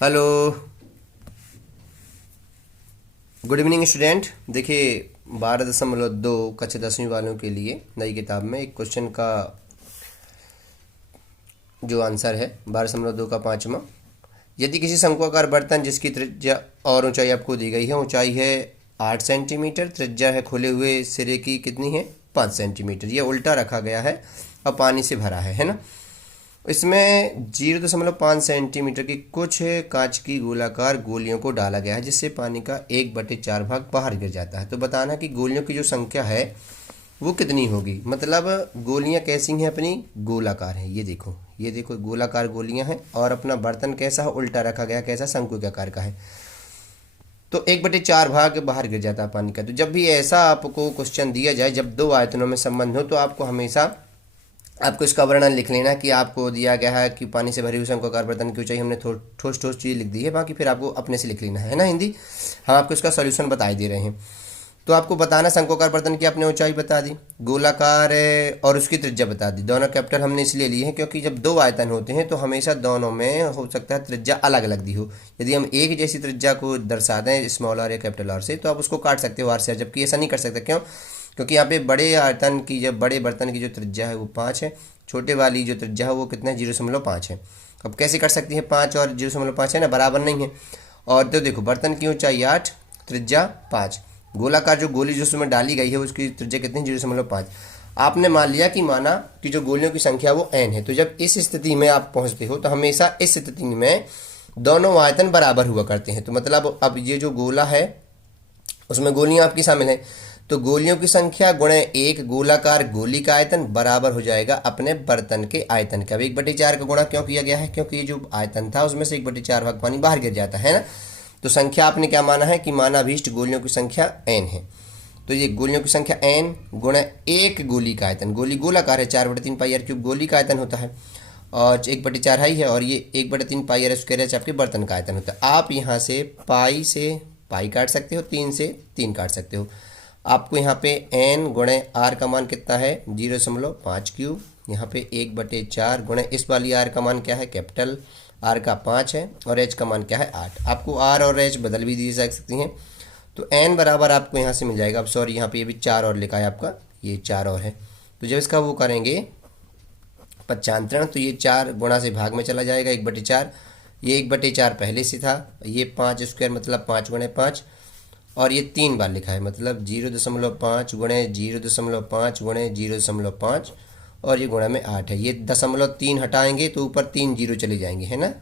Hello, good evening student. देखिए 12.2 कक्षा 10वीं वालों के लिए नई किताब में एक क्वेश्चन का जो आंसर है 12.2 का पाँचवा। यदि किसी शंक्वाकार बर्तन जिसकी त्रिज्या और ऊंचाई आपको दी गई है, ऊंचाई है 8 सेंटीमीटर, त्रिज्या है खुले हुए सिरे की कितनी है 5 सेंटीमीटर, ये उल्टा रखा गया है और पानी से भरा है ना। इसमें 0.5 सेंटीमीटर की कुछ कांच की गोलाकार गोलियों को डाला गया है जिससे पानी का 1/4 भाग बाहर गिर जाता है। तो बताना कि गोलियों की जो संख्या है वो कितनी होगी। मतलब गोलियां कैसी हैं, अपनी गोलाकार हैं। ये देखो गोलाकार गोलियां हैं और अपना बर्तन कैसा है, उल्टा रखा गया, कैसा, शंकु के आकार का है। तो 1/4 भाग बाहर गिर जाता है पानी का। तो जब भी ऐसा आपको क्वेश्चन दिया जाए, जब दो आयतनों में संबंध हो, तो आपको हमेशा आपको इसका वर्णन लिख लेना कि आपको दिया गया है कि पानी से भरी हुई शंक्वाकार बर्तन की ऊंचाई, हमने ठोस ठोस चीज़ लिख दी है, बाकी फिर आपको अपने से लिख लेना है ना हिंदी। हम आपको इसका सॉल्यूशन बता ही दे रहे हैं। तो आपको बताना शंक्वाकार बर्तन की आपने ऊंचाई बता दी, गोलाकार और उसकी त्रिज्या बता दी। दोनों कैपिटल हमने इसलिए लिए हैं क्योंकि जब दो आयतन होते हैं तो हमेशा दोनों में हो सकता है त्रिज्या अलग अलग दी हो। यदि हम एक जैसी त्रिज्या को दर्शा दें स्मॉल आर या कैपिटल आर से, तो आप उसको काट सकते हो आर से, जबकि ऐसा नहीं कर सकते। क्यों? क्योंकि यहाँ पे बड़े आयतन की, जब बड़े बर्तन की जो त्रिज्या है वो 5 है, छोटे वाली जो त्रिज्या है वो कितना है 0.5 है। अब कैसे कर सकती है, 5 और 0.5 है ना, बराबर नहीं है। और तो देखो बर्तन की ऊंचाई 8, त्रिज्या 5, गोलाकार जो गोली जो उसमें डाली गई है उसकी त्रिज्या कितनी 0.5। आपने मान लिया कि माना कि जो गोलियों की संख्या वो n है। तो जब इस स्थिति में आप पहुंचते हो तो हमेशा इस स्थिति में दोनों आयतन बराबर हुआ करते हैं। तो मतलब अब ये जो गोला है उसमें गोलियां आपकी शामिल हैं, तो गोलियों की संख्या गुणे एक गोलाकार गोली का आयतन बराबर हो जाएगा अपने बर्तन के आयतन का। अब 1/4 का गुणा क्यों किया गया है? क्योंकि ये जो आयतन था उसमें से 1/4 भाग पानी बाहर गिर जाता है ना। तो संख्या आपने क्या माना है कि मानाभीष्ट गोलियों की संख्या n है। तो ये गोलियों की संख्या n गुणा एक गोली का आयतन, गोली गोलाकार है, 4/3 पाई आर क्यूब गोली का आयतन होता है और 1/4 ही है, और ये 1/3 पाई आर स्क्वायर आपके बर्तन का आयतन होता है। आप यहाँ से पाई काट सकते हो, 3 से 3 काट सकते हो। आपको यहाँ पे n गुणे r का मान कितना है 0.5 क्यूब, यहाँ पे 1/4 गुणे इस वाली r का मान क्या है, कैपिटल r का 5 है, और h का मान क्या है 8। आपको r और h बदल भी दी जा सकती हैं। तो n बराबर आपको यहाँ से मिल जाएगा। अब सॉरी यहाँ पे ये भी 4 और लिखा है आपका, ये 4 और है। तो जब इसका वो करेंगे पच्छांतरण, तो ये 4 गुणा से भाग में चला जाएगा 1/4, ये 1/4 पहले से था, ये 5 स्क्वायर मतलब 5 गुणे 5, और ये 3 बार लिखा है, मतलब 0.5 गुणे 0.5 गुणे 0.5, और ये गुणा में 8 है। ये 0.3 हटाएंगे तो ऊपर 3 जीरो चले जाएंगे, है ना।